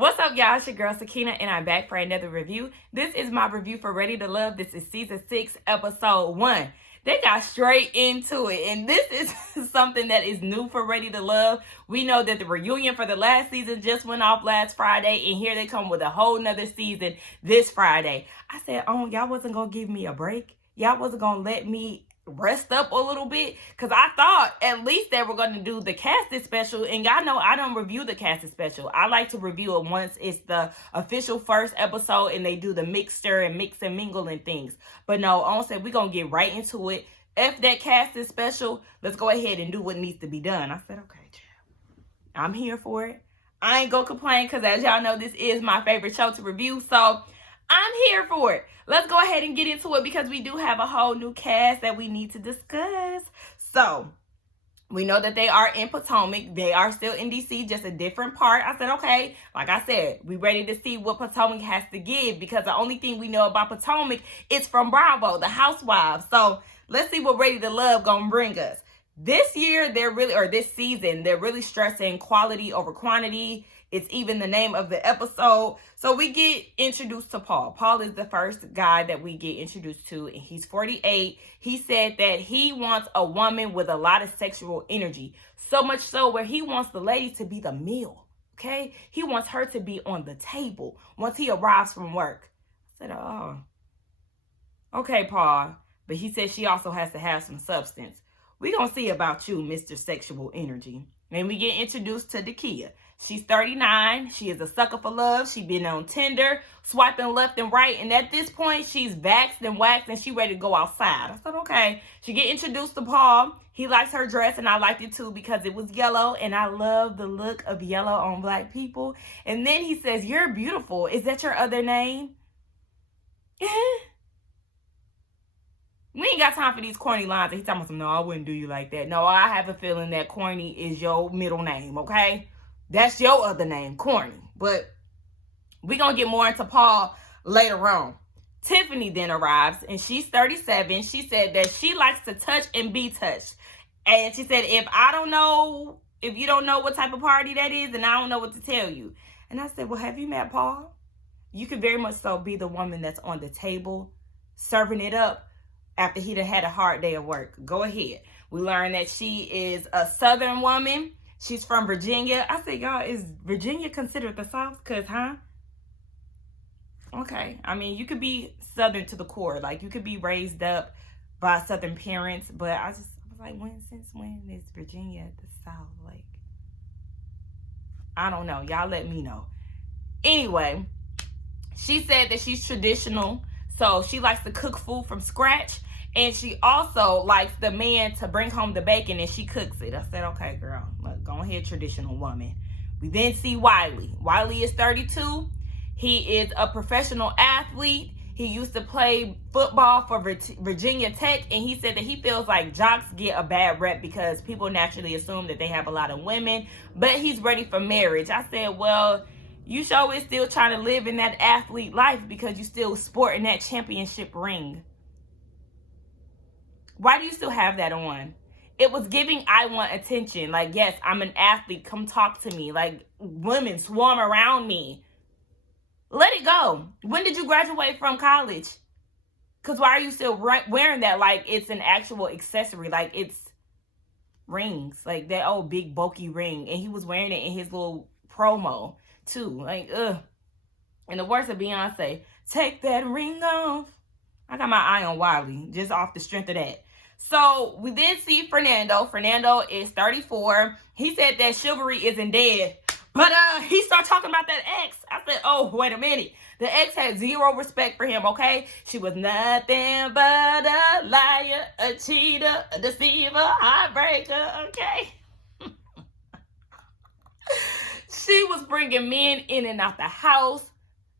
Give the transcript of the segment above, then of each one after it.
What's up, y'all? It's your girl, Keena, and I'm back for another review. This is my review for Ready to Love. This is Season 6, Episode 1. They got straight into it, and this is something that is new for Ready to Love. We know that the reunion for the last season just went off last Friday, and here they come with a whole nother season this Friday. I said, oh, y'all wasn't going to give me a break? Y'all wasn't going to let me rest up a little bit? Because I thought at least they were going to do the casted special, and y'all know I don't review the casted special. I like to review it once it's the official first episode and they do the mixer and mix and mingle and things. But no, on said we're going to get right into it. If that casted special, let's go ahead and do what needs to be done. I said, okay, child, I'm here for it. I ain't gonna complain because as y'all know, this is my favorite show to review, so I'm here for it. Let's go ahead and get into it because we do have a whole new cast that we need to discuss. So, we know that they are in Potomac. They are still in D.C., just a different part. I said, okay, like I said, we ready to see what Potomac has to give because the only thing we know about Potomac is from Bravo, the Housewives. So, let's see what Ready to Love gonna bring us. This year, this season, they're really stressing quality over quantity. It's even the name of the episode. So we get introduced to Paul. Paul is the first guy that we get introduced to, and he's 48. He said that he wants a woman with a lot of sexual energy. So much so where he wants the lady to be the meal, okay? He wants her to be on the table once he arrives from work. I said, oh, okay, Paul. But he said she also has to have some substance. We're going to see about you, Mr. Sexual Energy. And we get introduced to Dakia. She's 39. She is a sucker for love. She's been on Tinder, swiping left and right. And at this point, she's vaxxed and waxed and she ready to go outside. I said, okay. She get introduced to Paul. He likes her dress and I liked it too because it was yellow. And I love the look of yellow on black people. And then he says, you're beautiful. Is that your other name? We ain't got time for these corny lines. And he's talking about, no, I wouldn't do you like that. No, I have a feeling that corny is your middle name, okay? That's your other name, corny. But we're going to get more into Paul later on. Tiffany then arrives, and she's 37. She said that she likes to touch and be touched. And she said, if you don't know what type of party that is, then I don't know what to tell you. And I said, well, have you met Paul? You could very much so be the woman that's on the table, serving it up after he done had a hard day of work. Go ahead. We learned that she is a Southern woman. She's from Virginia. I said, y'all, is Virginia considered the South? Because, okay. I mean, you could be Southern to the core. Like, you could be raised up by Southern parents. But I was like, since when is Virginia the South? Like, I don't know. Y'all let me know. Anyway, she said that she's traditional. So she likes to cook food from scratch. And she also likes the man to bring home the bacon and she cooks it. I said, okay, girl, look, go ahead, traditional woman. We then see Wiley. Wiley is 32. He is a professional athlete. He used to play football for Virginia Tech. And he said that he feels like jocks get a bad rep because people naturally assume that they have a lot of women. But he's ready for marriage. I said, well, you sure is still trying to live in that athlete life because you still sporting that championship ring. Why do you still have that on? It was giving I want attention. Like, yes, I'm an athlete. Come talk to me. Like, women swarm around me. Let it go. When did you graduate from college? Because why are you still wearing that like it's an actual accessory? Like, it's rings. Like, that old big bulky ring. And he was wearing it in his little promo, too. Like, ugh. And the words of Beyonce, take that ring off. I got my eye on Wiley, just off the strength of that. So we then see Fernando. Fernando is 34. He said that chivalry isn't dead. But he started talking about that ex. I said, oh, wait a minute. The ex had zero respect for him, okay? She was nothing but a liar, a cheater, a deceiver, heartbreaker, okay? She was bringing men in and out the house.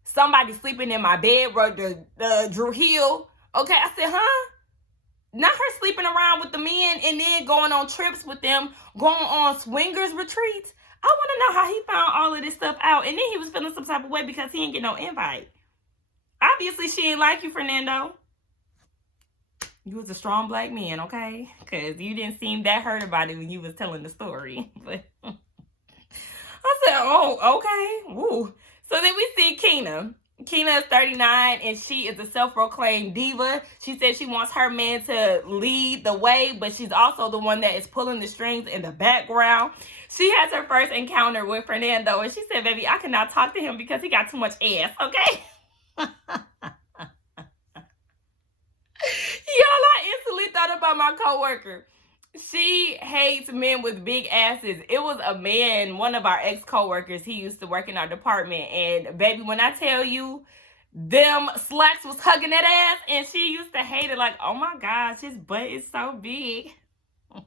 Somebody sleeping in my bed, Drew Hill. Okay, I said, huh? Not her sleeping around with the men and then going on trips with them, going on swingers retreats. I want to know how he found all of this stuff out. And then he was feeling some type of way because he didn't get no invite. Obviously, she ain't like you, Fernando. You was a strong black man, okay? Because you didn't seem that hurt about it when you was telling the story. But I said, oh, okay. Ooh. So then we see Keena. Keena is 39 and she is a self-proclaimed diva. She said she wants her man to lead the way, but she's also the one that is pulling the strings in the background. She has her first encounter with Fernando and she said, baby, I cannot talk to him because he got too much ass, okay? Y'all, I instantly thought about my coworker. She hates men with big asses. It was a man, one of our ex-coworkers. He used to work in our department. And baby, when I tell you, them slacks was hugging that ass, and she used to hate it like, oh my gosh, his butt is so big. So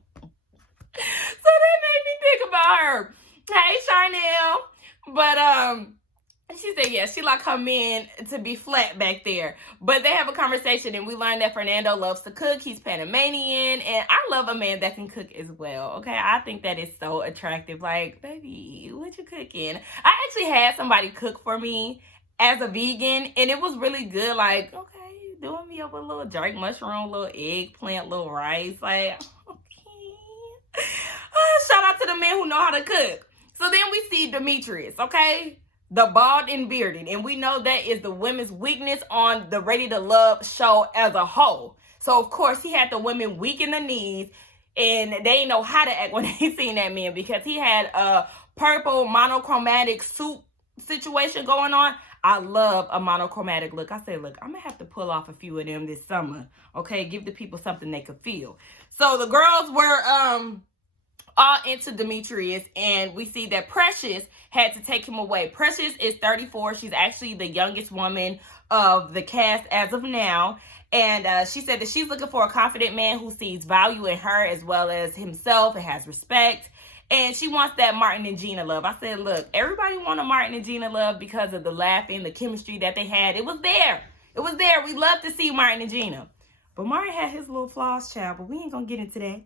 that made me think about her. Hey, Charnel. But she said, yeah, she like her men to be flat back there. But they have a conversation, and we learned that Fernando loves to cook. He's Panamanian, and I love a man that can cook as well, okay? I think that is so attractive. Like, baby, what you cooking? I actually had somebody cook for me as a vegan, and it was really good. Like, okay, doing me up a little jerk mushroom, little eggplant, little rice. Like, okay. Shout out to the men who know how to cook. So then we see Demetrius, okay? The bald and bearded. And we know that is the women's weakness on the Ready to Love show as a whole. So, of course, he had the women weak in the knees. And they didn't know how to act when they seen that man. Because he had a purple monochromatic suit situation going on. I love a monochromatic look. I said, look, I'm going to have to pull off a few of them this summer. Okay? Give the people something they could feel. So, the girls were all into Demetrius, and we see that Precious had to take him away. Precious is 34. She's actually the youngest woman of the cast as of now, and she said that she's looking for a confident man who sees value in her as well as himself and has respect, and she wants that Martin and Gina love. I said, look, everybody want a Martin and Gina love because of the laughing, the chemistry that they had. It was there. It was there. We love to see Martin and Gina. But Martin had his little flaws, child, but we ain't gonna get into that.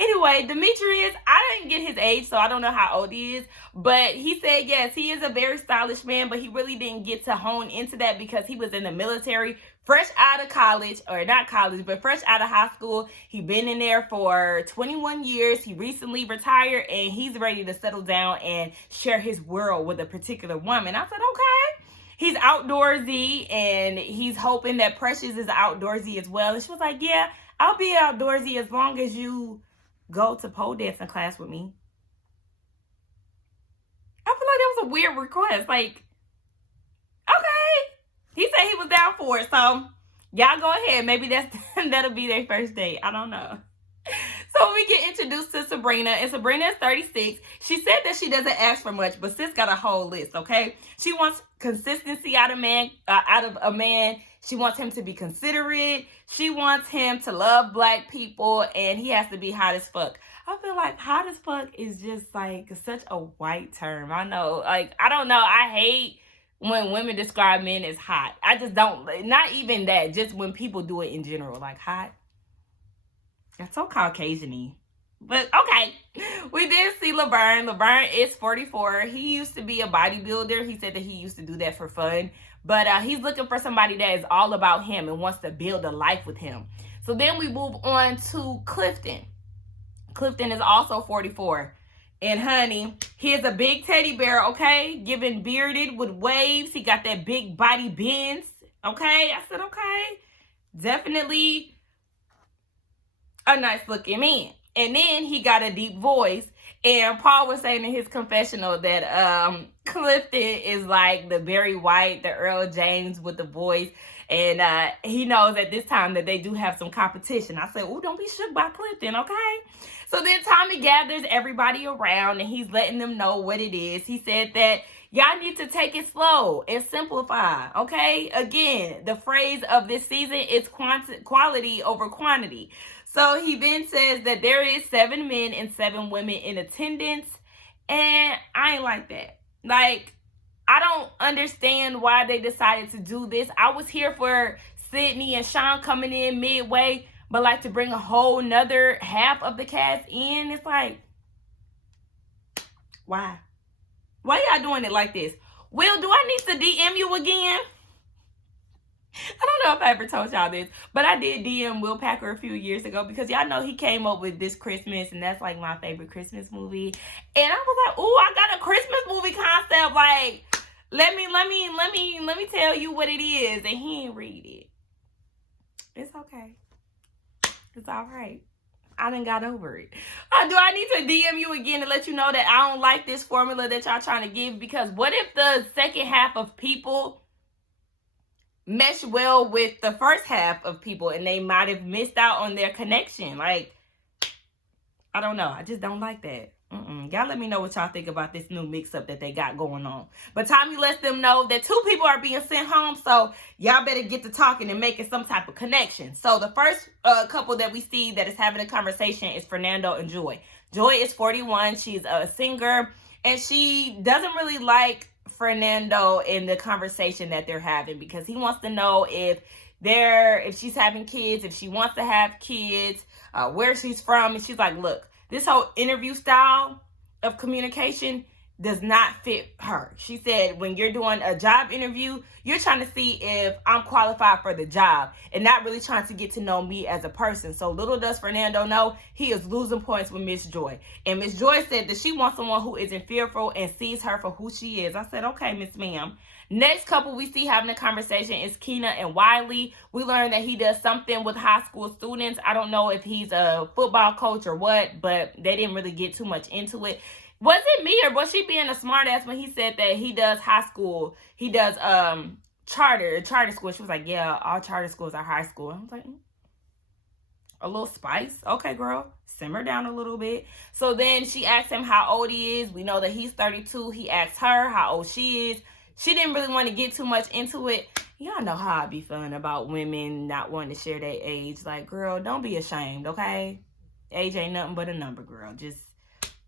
Anyway, Demetrius, I didn't get his age, so I don't know how old he is. But he said, yes, he is a very stylish man, but he really didn't get to hone into that because he was in the military, fresh out of college, or not college, but fresh out of high school. He'd been in there for 21 years. He recently retired, and he's ready to settle down and share his world with a particular woman. I said, okay. He's outdoorsy, and he's hoping that Precious is outdoorsy as well. And she was like, yeah, I'll be outdoorsy as long as you go to pole dancing class with me. I feel like that was a weird request. Like, okay. He said he was down for it, so y'all go ahead. Maybe that'll be their first date. I don't know. So we get introduced to Sabrina, and Sabrina is 36. She said that she doesn't ask for much, but sis got a whole list, okay? She wants consistency out of a man. She wants him to be considerate. She wants him to love black people, and he has to be hot as fuck. I feel like hot as fuck is just like such a white term. I know, like, I don't know. I hate when women describe men as hot. I just don't, not even that, just when people do it in general, like hot. That's so Caucasian-y. But okay, we did see Laverne. Laverne is 44. He used to be a bodybuilder. He said that he used to do that for fun. But he's looking for somebody that is all about him and wants to build a life with him. So then we move on to Clifton. Clifton is also 44. And honey, he is a big teddy bear, okay? Giving bearded with waves. He got that big body bends, okay? I said, okay. Definitely a nice looking man. And then he got a deep voice. And Paul was saying in his confessional that Clifton is like the Barry White, the Earl James with the voice. And he knows at this time that they do have some competition. I said, oh, don't be shook by Clifton, okay? So then Tommy gathers everybody around and he's letting them know what it is. He said that y'all need to take it slow and simplify, okay? Again, the phrase of this season is quality over quantity. So he then says that there is 7 men and 7 women in attendance. And I ain't like that. Like, I don't understand why they decided to do this. I was here for Sydney and Sean coming in midway. But like to bring a whole nother half of the cast in, it's like, why? Why y'all doing it like this? Will, do I need to DM you again? I don't know if I ever told y'all this, but I did DM Will Packer a few years ago because y'all know he came up with This Christmas, and that's like my favorite Christmas movie. And I was like, ooh, I got a Christmas movie concept. Like, Let me tell you what it is, and he ain't read it. It's okay. It's all right. I done got over it. Do I need to DM you again to let you know that I don't like this formula that y'all trying to give? Because what if the second half of people mesh well with the first half of people and they might have missed out on their connection? Like, I don't know. I just don't like that. Y'all let me know what y'all think about this new mix-up that they got going on. But Tommy lets them know that 2 people are being sent home, so y'all better get to talking and making some type of connection. So the first couple that we see that is having a conversation is Fernando and Joy. Joy is 41. She's a singer, and she doesn't really like Fernando in the conversation that they're having because he wants to know if she's having kids, if she wants to have kids, where she's from. And she's like, look, this whole interview style of communication does not fit her. She said, when you're doing a job interview, you're trying to see if I'm qualified for the job and not really trying to get to know me as a person. So little does Fernando know, he is losing points with Miss Joy. And Miss Joy said that she wants someone who isn't fearful and sees her for who she is. I said, okay, Miss Ma'am. Next couple we see having a conversation is Keena and Wiley. We learned that he does something with high school students. I don't know if he's a football coach or what, but they didn't really get too much into it. Was it me or was she being a smart ass when he said that he does high school? He does charter school. She was like, yeah, all charter schools are high school. I was like, a little spice. Okay, girl, simmer down a little bit. So then she asked him how old he is. We know that he's 32. He asked her how old she is. She didn't really want to get too much into it. Y'all know how I be feeling about women not wanting to share their age. Like, girl, don't be ashamed, okay? Age ain't nothing but a number, girl. Just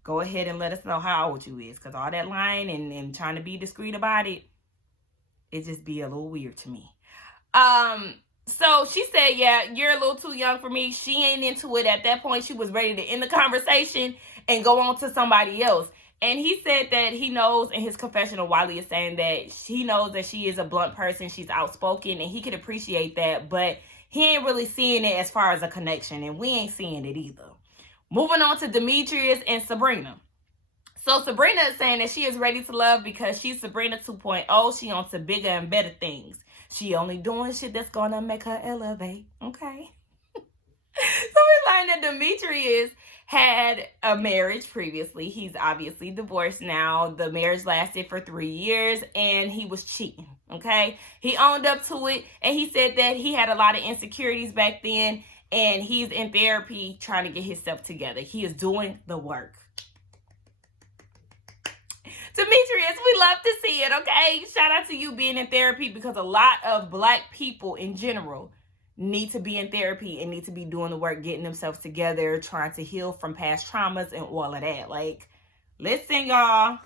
go ahead and let us know how old you is. Because all that lying and trying to be discreet about it, it just be a little weird to me. So she said, yeah, you're a little too young for me. She ain't into it. At that point, she was ready to end the conversation and go on to somebody else. And he said that he knows in his confessional, Wiley is saying that he knows that she is a blunt person. She's outspoken and he could appreciate that. But he ain't really seeing it as far as a connection. And we ain't seeing it either. Moving on to Demetrius and Sabrina. So Sabrina is saying that she is ready to love because she's Sabrina 2.0. She on to bigger and better things. She only doing shit that's going to make her elevate. Okay. So we learned that Demetrius had a marriage previously. He's obviously divorced now. The marriage lasted for 3 years and he was cheating. Okay. He owned up to it and he said that he had a lot of insecurities back then and he's in therapy trying to get himself together. He is doing the work. Demetrius, we love to see it, okay? Shout out to you being in therapy because a lot of Black people in general need to be in therapy and need to be doing the work, getting themselves together, trying to heal from past traumas and all of that. Like, listen, y'all.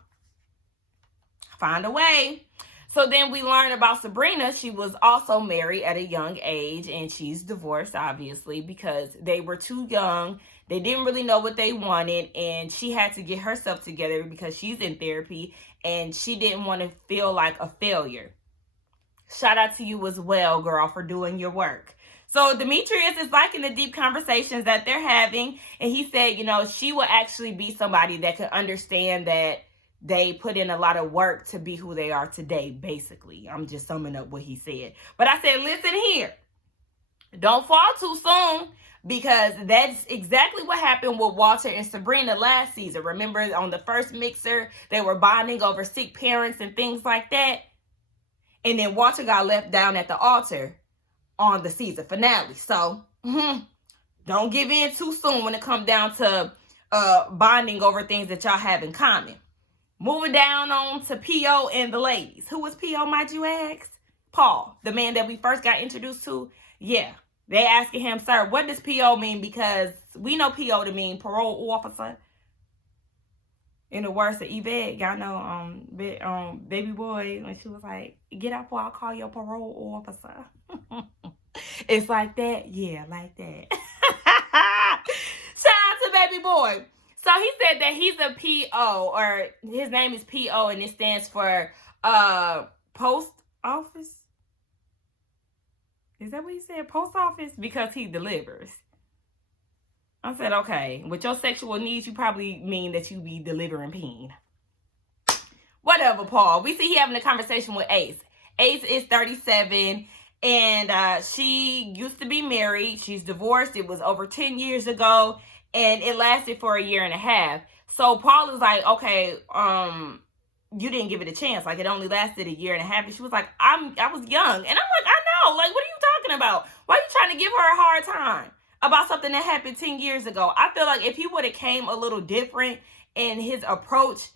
Find a way. So then we learn about Sabrina. She was also married at a young age and she's divorced, obviously, because they were too young. They didn't really know what they wanted and she had to get herself together because she's in therapy and she didn't want to feel like a failure. Shout out to you as well, girl, for doing your work. So Demetrius is liking the deep conversations that they're having. And he said, you know, she will actually be somebody that could understand that they put in a lot of work to be who they are today, basically. I'm just summing up what he said. But I said, listen here. Don't fall too soon because that's exactly what happened with Walter and Sabrina last season. Remember on the first mixer, they were bonding over sick parents and things like that. And then Walter got left down at the altar on the season finale. So don't give in too soon when it comes down to bonding over things that y'all have in common. Moving down on to P.O. and the ladies. Who was P.O., might you ask? Paul, the man that we first got introduced to. Yeah, they asking him, sir, what does P.O. mean? Because we know P.O. to mean parole officer. In the words of Yvette, y'all know Baby Boy, when she was like, get up or I'll call your parole officer. It's like that? Yeah, like that. Shout out to Baby Boy. So he said that he's a P.O. or his name is P.O. and it stands for post office. Is that what he said? Post office? Because he delivers. I said, okay, with your sexual needs, you probably mean that you be delivering pain. whatever, Paul. We see he having a conversation with Ace. Ace is 37, and she used to be married. She's divorced. It was over 10 years ago, and it lasted for a year and a half. So Paul is like, okay, you didn't give it a chance. Like, it only lasted a year and a half. And she was like, I was young. And I'm like, I know. Like, what are you talking about? Why are you trying to give her a hard time about something that happened 10 years ago? I feel like if he would have came a little different in his approach,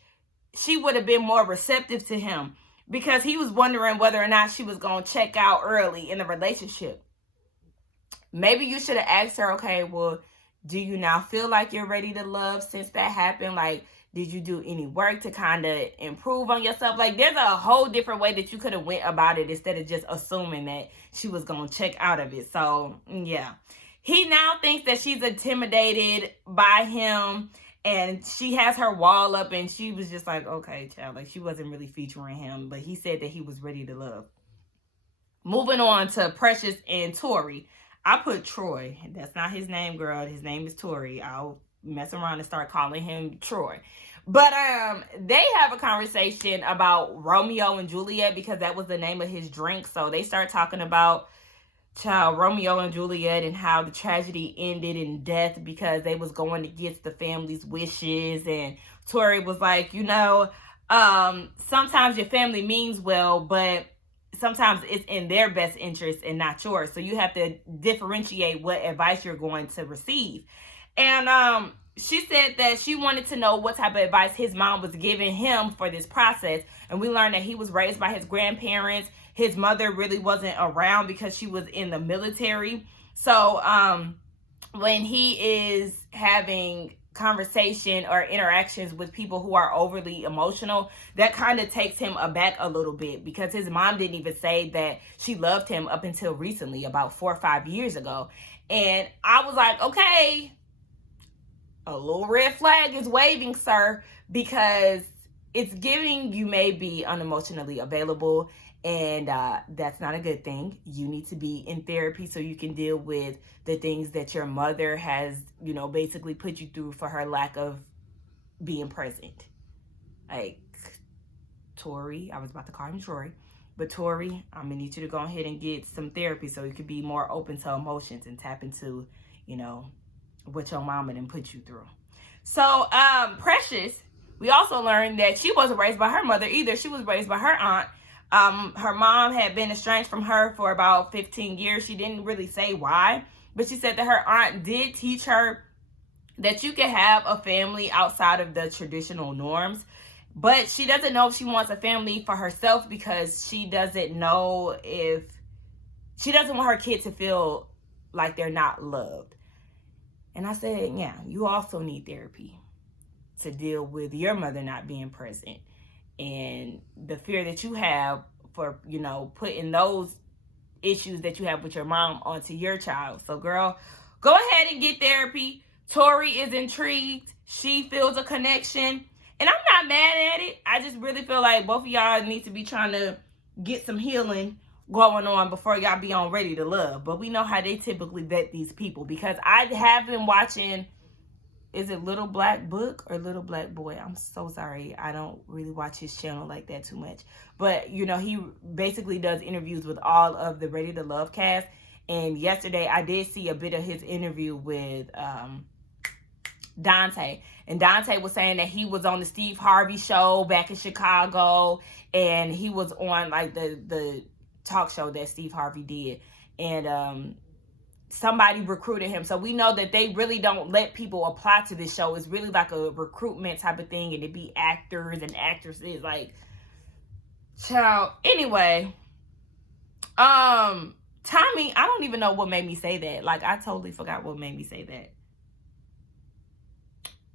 she would have been more receptive to him, because he was wondering whether or not she was going to check out early in the relationship. Maybe you should have asked her, okay, well, do you now feel like you're ready to love since that happened? Like, did you do any work to kind of improve on yourself? Like, there's a whole different way that you could have went about it instead of just assuming that she was going to check out of it. So, yeah. He now thinks that she's intimidated by him, and she has her wall up, and she was just like, okay, child. Like, she wasn't really featuring him, but he said that he was ready to love. Moving on to Precious and Tori. I put Troy. That's not his name, girl. His name is Tori. I'll mess around and start calling him Troy. But they have a conversation about Romeo and Juliet, because that was the name of his drink. So they start talking about Romeo and Juliet and how the tragedy ended in death because they was going against the family's wishes. And Tori was like, sometimes your family means well, but sometimes it's in their best interest and not yours. So you have to differentiate what advice you're going to receive. And she said that she wanted to know what type of advice his mom was giving him for this process. And we learned that he was raised by his grandparents. His mother really wasn't around because she was in the military. So when he is having conversation or interactions with people who are overly emotional, that kind of takes him aback a little bit, because his mom didn't even say that she loved him up until recently, about 4 or 5 years ago. And I was like, okay, a little red flag is waving, sir, because it's giving you may be unemotionally available, and that's not a good thing. You need to be in therapy so you can deal with the things that your mother has, basically put you through for her lack of being present. Like, Tori, I was about to call him Troy, but Tori, I'm gonna need you to go ahead and get some therapy so you can be more open to emotions and tap into, what your mama done put you through. So, Precious, we also learned that she wasn't raised by her mother either. She was raised by her aunt. Her mom had been estranged from her for about 15 years. She didn't really say why, but she said that her aunt did teach her that you can have a family outside of the traditional norms, but she doesn't know if she wants a family for herself, because she doesn't know if she doesn't want her kid to feel like they're not loved. And I said, yeah, you also need therapy to deal with your mother not being present and the fear that you have for, putting those issues that you have with your mom onto your child. So, girl, go ahead and get therapy. Tori is intrigued. She feels a connection. And I'm not mad at it. I just really feel like both of y'all need to be trying to get some healing going on before y'all be on Ready to Love. But we know how they typically vet these people, because I have been watching, is it Little Black Book or Little Black Boy? I'm so sorry. I don't really watch his channel like that too much. But, he basically does interviews with all of the Ready to Love cast. And yesterday I did see a bit of his interview with Dante. And Dante was saying that he was on the Steve Harvey show back in Chicago. And he was on like the talk show that Steve Harvey did. And somebody recruited him. So we know that they really don't let people apply to this show. It's really like a recruitment type of thing, and it be actors and actresses. Like, child. Anyway, Tommy, I don't even know what made me say that. Like, I totally forgot what made me say that.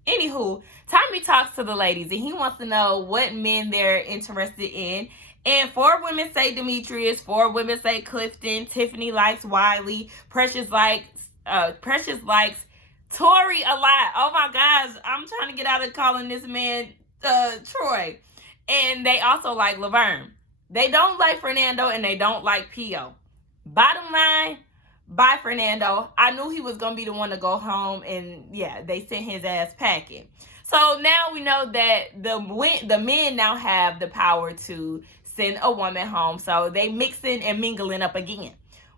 Anywho, Tommy talks to the ladies, and he wants to know what men they're interested in. And 4 women say Demetrius, 4 women say Clifton, Tiffany likes Wiley, Precious likes Tori a lot. Oh my gosh, I'm trying to get out of calling this man Troy. And they also like Laverne. They don't like Fernando, and they don't like Pio. Bottom line, bye Fernando. I knew he was going to be the one to go home, and yeah, they sent his ass packing. So now we know that the men now have the power to send a woman home. So they mixing and mingling up again.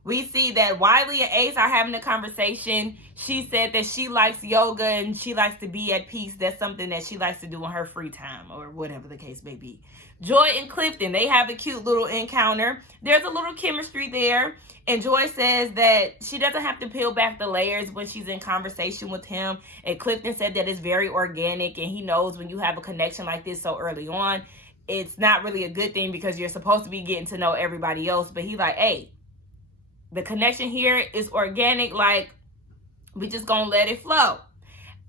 We see that Wiley and Ace are having a conversation. She said that she likes yoga and she likes to be at peace. That's something that she likes to do in her free time or whatever the case may be. Joy and Clifton, they have a cute little encounter. There's a little chemistry there. And Joy says that she doesn't have to peel back the layers when she's in conversation with him. And Clifton said that it's very organic and he knows when you have a connection like this so early on, it's not really a good thing because you're supposed to be getting to know everybody else. But he's like, hey, the connection here is organic. Like, we just gonna let it flow.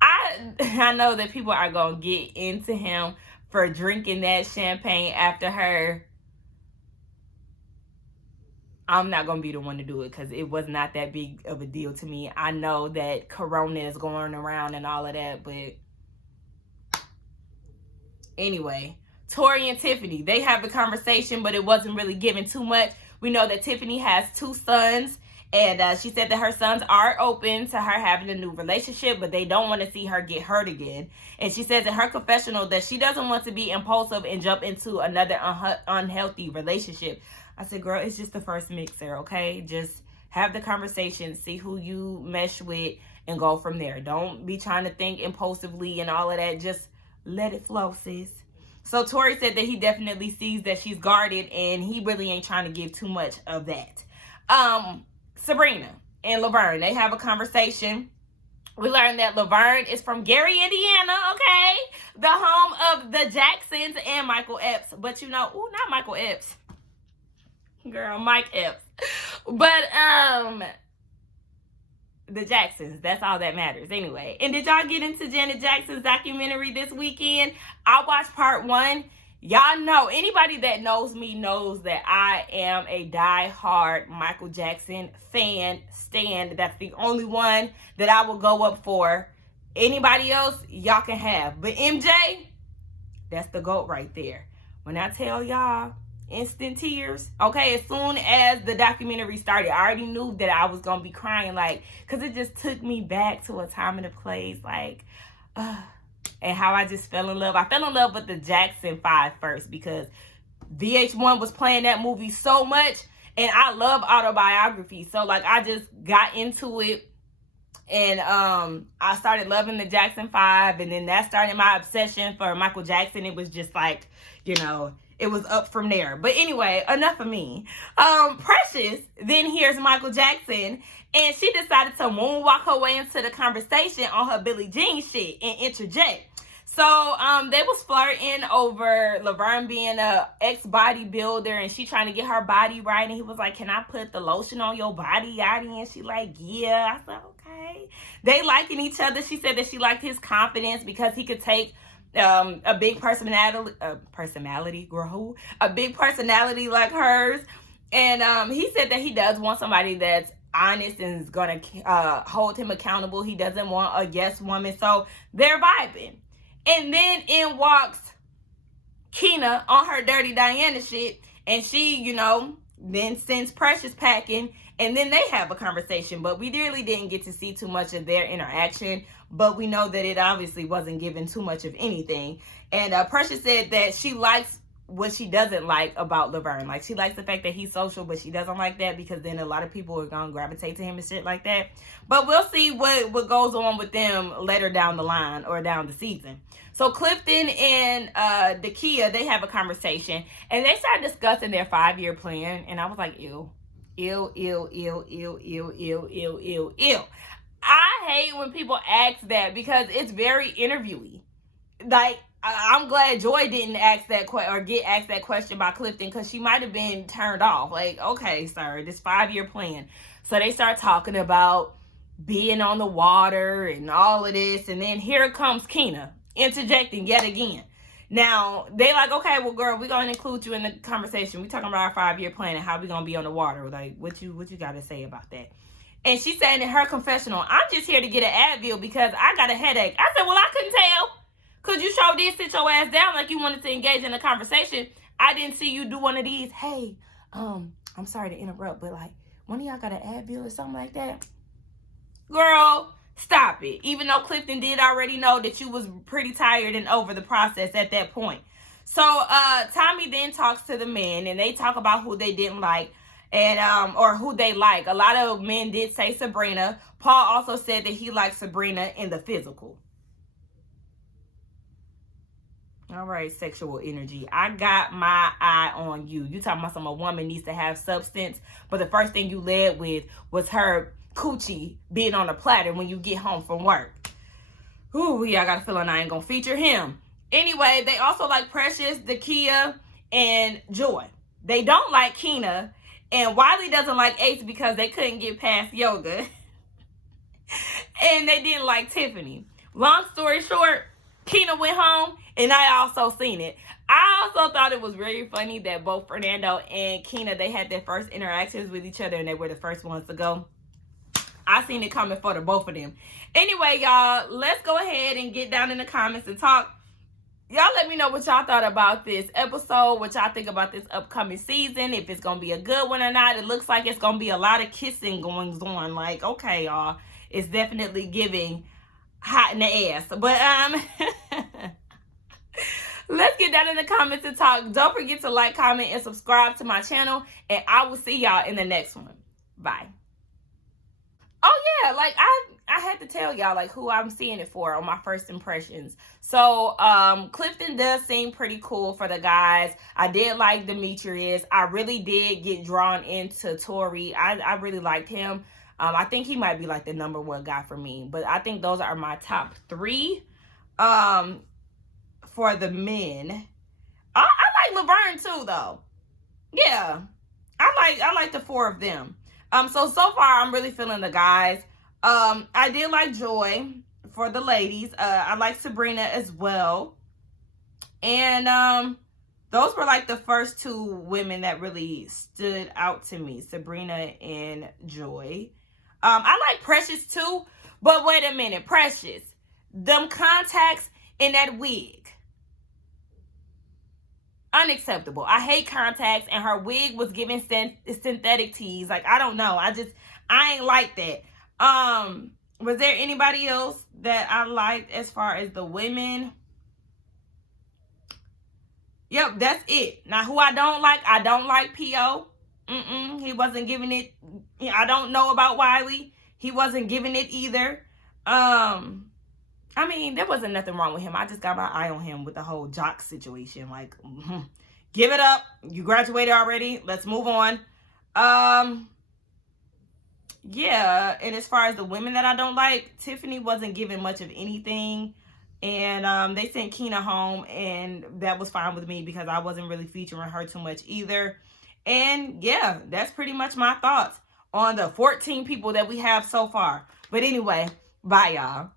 I know that people are gonna get into him for drinking that champagne after her. I'm not gonna be the one to do it because it was not that big of a deal to me. I know that Corona is going around and all of that, but anyway, Tori and Tiffany, they have a conversation, but it wasn't really given too much. We know that Tiffany has 2 sons, and she said that her sons are open to her having a new relationship, but they don't want to see her get hurt again. And she says in her confessional that she doesn't want to be impulsive and jump into another unhealthy relationship. I said, girl, it's just the first mixer, okay? Just have the conversation, see who you mesh with, and go from there. Don't be trying to think impulsively and all of that. Just let it flow, sis. So Tori said that he definitely sees that she's guarded and he really ain't trying to give too much of that. Sabrina and Laverne, they have a conversation. We learned that Laverne is from Gary, Indiana, okay? The home of the Jacksons and Michael Epps. But you know, not Michael Epps. Girl, Mike Epps. But, the Jacksons, that's all that matters anyway. And did y'all get into Janet Jackson's documentary this weekend? I watched part 1. Y'all know, anybody that knows me knows that I am a die-hard Michael Jackson fan, stan. That's the only one that I will go up for. Anybody else, y'all can have. But MJ, that's the GOAT right there. When I tell y'all, instant tears. Okay, as soon as the documentary started, I already knew that I was gonna be crying, like, because it just took me back to a time and a place, like, and how I just fell in love. I fell in love with the Jackson 5 first because VH1 was playing that movie so much, and I love autobiography, so like I just got into it, and I started loving the Jackson 5, and then that started my obsession for Michael Jackson. It was just like, you know, it was up from there. But anyway, enough of me. Precious then hears Michael Jackson, and she decided to moonwalk her way into the conversation on her Billie Jean shit and interject. So they was flirting over Laverne being a ex-bodybuilder, and she trying to get her body right. And he was like, can I put the lotion on your body, Yachty? And she like, yeah. I said, okay. They liking each other. She said that she liked his confidence because he could take a big personality like hers. And he said that he does want somebody that's honest and is gonna hold him accountable. He doesn't want a yes woman. So they're vibing. And then in walks Keena on her Dirty Diana shit, and she, you know, then sends Precious packing, and then they have a conversation. But we really didn't get to see too much of their interaction, but we know that it obviously wasn't given too much of anything. And Precious said that she likes what she doesn't like about Laverne. Like, she likes the fact that he's social, but she doesn't like that because then a lot of people are gonna gravitate to him and shit like that. But we'll see what goes on with them later down the line or down the season. So Clifton and Dakia, they have a conversation, and they start discussing their 5-year plan, and I was like, ew. I hate when people ask that because it's very interviewy. Like, I'm glad Joy didn't ask that or get asked that question by Clifton, because she might have been turned off. Like, okay, sir, this 5-year plan. So they start talking about being on the water and all of this, and then here comes Keena interjecting yet again. Now, they like, okay, well, girl, we're going to include you in the conversation. We're talking about our 5-year plan and how we're going to be on the water. Like, what you got to say about that? And she's saying in her confessional, I'm just here to get an Advil because I got a headache. I said, well, I couldn't tell. Because you sure did sit your ass down like you wanted to engage in a conversation. I didn't see you do one of these. Hey, I'm sorry to interrupt, but like, one of y'all got an Advil or something like that? Girl, Stop it. Even though Clifton did already know that you was pretty tired and over the process at that point. So Tommy then talks to the men, and they talk about who they didn't like, and or who they like. A lot of men did say Sabrina. Paul also said that he liked Sabrina in the physical. All right, sexual energy. I got my eye on you. You talking about a woman needs to have substance, but the first thing you led with was her coochie being on a platter when you get home from work. Ooh, yeah, I got a feeling I ain't gonna feature him. Anyway, they also like Precious, Dakia, and Joy. They don't like Keena, and Wiley doesn't like Ace because they couldn't get past yoga. And they didn't like Tiffany. Long story short, Keena went home, and I also seen it. I also thought it was very funny that both Fernando and Keena, they had their first interactions with each other, and they were the first ones to go. I seen it coming for the both of them. Anyway, y'all, let's go ahead and get down in the comments and talk. Y'all let me know what y'all thought about this episode, what y'all think about this upcoming season, if it's going to be a good one or not. It looks like it's going to be a lot of kissing going on. Like, okay, y'all, it's definitely giving hot in the ass. But, let's get down in the comments and talk. Don't forget to like, comment, and subscribe to my channel. And I will see y'all in the next one. Bye. Oh, yeah, like, I had to tell y'all, like, who I'm seeing it for on my first impressions. So, Clifton does seem pretty cool for the guys. I did like Demetrius. I really did get drawn into Tori. I really liked him. I think he might be, like, the #1 guy for me. But I think those are my top 3 for the men. I like Laverne, too, though. Yeah, I like the 4 of them. So far, I'm really feeling the guys. I did like Joy for the ladies. I like Sabrina as well. And those were like the first 2 women that really stood out to me. Sabrina and Joy. I like Precious too. But wait a minute. Precious. Them contacts in that wig. Unacceptable. I hate contacts, and her wig was giving synthetic tease. Like, I don't know. I ain't like that. Was there anybody else that I liked as far as the women? Yep, that's it. Now, who I don't like P.O. He wasn't giving it. I don't know about Wiley. He wasn't giving it either. I mean, there wasn't nothing wrong with him. I just got my eye on him with the whole jock situation. Like, give it up. You graduated already. Let's move on. Yeah, and as far as the women that I don't like, Tiffany wasn't giving much of anything. And they sent Keena home, and that was fine with me because I wasn't really featuring her too much either. And yeah, that's pretty much my thoughts on the 14 people that we have so far. But anyway, bye, y'all.